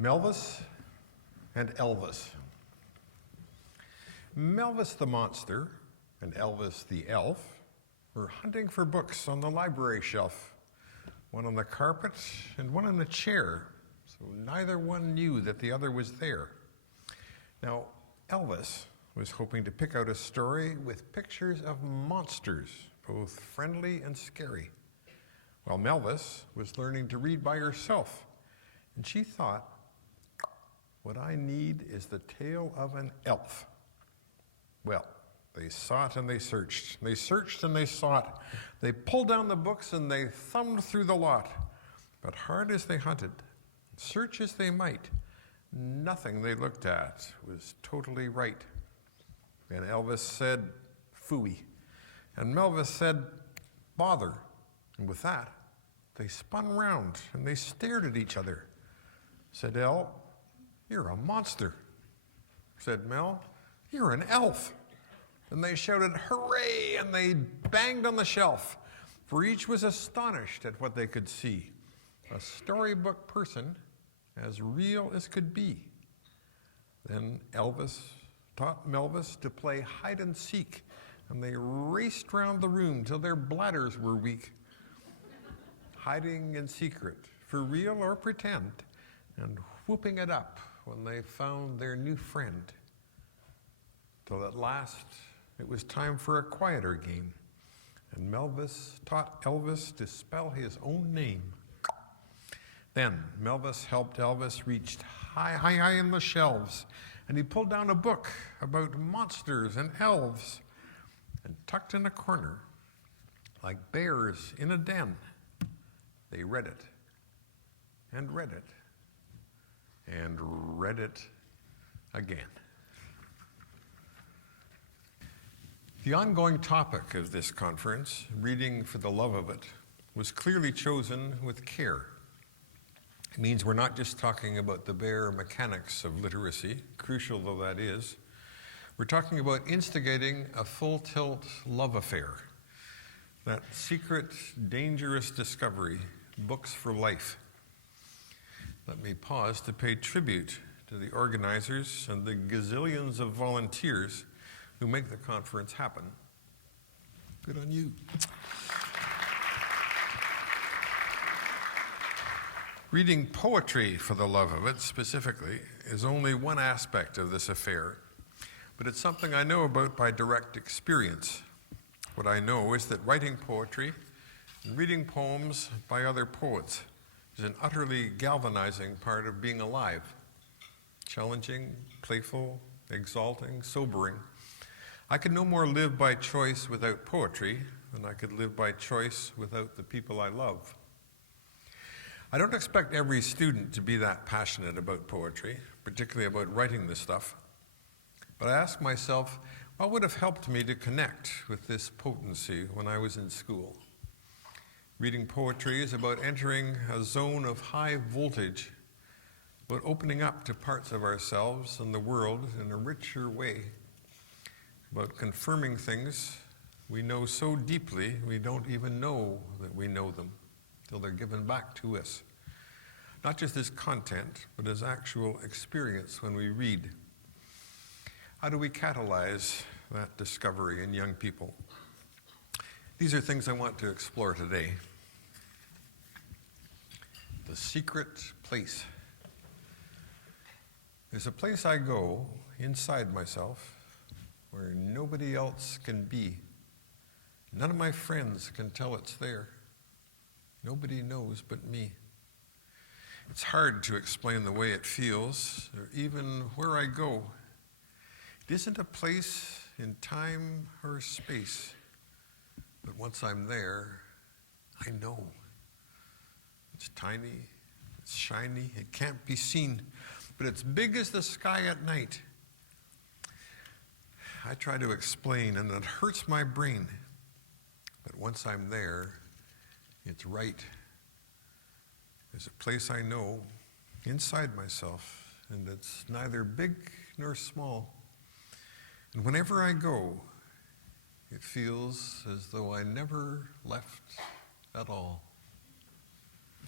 Melvis and Elvis. Melvis the monster and Elvis the elf were hunting for books on the library shelf, one on the carpet and one on a chair, so neither one knew that the other was there. Now, Elvis was hoping to pick out a story with pictures of monsters, both friendly and scary, while Melvis was learning to read by herself, and she thought, what I need is the tale of an elf. Well, they sought and they searched. They searched and they sought. They pulled down the books and they thumbed through the lot. But hard as they hunted, search as they might, nothing they looked at was totally right. And Elvis said, phooey. And Melvis said, bother. And with that, they spun round and they stared at each other. Said El, you're a monster. Said Mel, you're an elf. And they shouted, hooray, and they banged on the shelf, for each was astonished at what they could see. A storybook person as real as could be. Then Elvis taught Melvis to play hide and seek, and they raced round the room till their bladders were weak. Hiding in secret, for real or pretend, and whooping it up when they found their new friend. Till at last it was time for a quieter game, and Melvis taught Elvis to spell his own name. Then Melvis helped Elvis reach high in the shelves, and he pulled down a book about monsters and elves, and tucked in a corner, like bears in a den, they read it, and read it, and read it again. The ongoing topic of this conference, reading for the love of it, was clearly chosen with care. It means we're not just talking about the bare mechanics of literacy, crucial though that is. We're talking about instigating a full-tilt love affair, that secret, dangerous discovery, books for life. Let me pause to pay tribute to the organizers and the gazillions of volunteers who make the conference happen. Good on you. Reading poetry for the love of it, specifically, is only one aspect of this affair, but it's something I know about by direct experience. What I know is that writing poetry and reading poems by other poets is an utterly galvanizing part of being alive. Challenging, playful, exalting, sobering. I could no more live by choice without poetry than I could live by choice without the people I love. I don't expect every student to be that passionate about poetry, particularly about writing this stuff. But I ask myself, what would have helped me to connect with this potency when I was in school? Reading poetry is about entering a zone of high voltage, about opening up to parts of ourselves and the world in a richer way, about confirming things we know so deeply we don't even know that we know them till they're given back to us. Not just as content, but as actual experience when we read. How do we catalyze that discovery in young people? These are things I want to explore today. The secret place. There's a place I go inside myself where nobody else can be. None of my friends can tell it's there. Nobody knows but me. It's hard to explain the way it feels, or even where I go. It isn't a place in time or space, but once I'm there, I know. It's tiny, it's shiny, it can't be seen, but it's big as the sky at night. I try to explain, and it hurts my brain, but once I'm there, it's right. There's a place I know inside myself, and it's neither big nor small. And whenever I go, it feels as though I never left at all.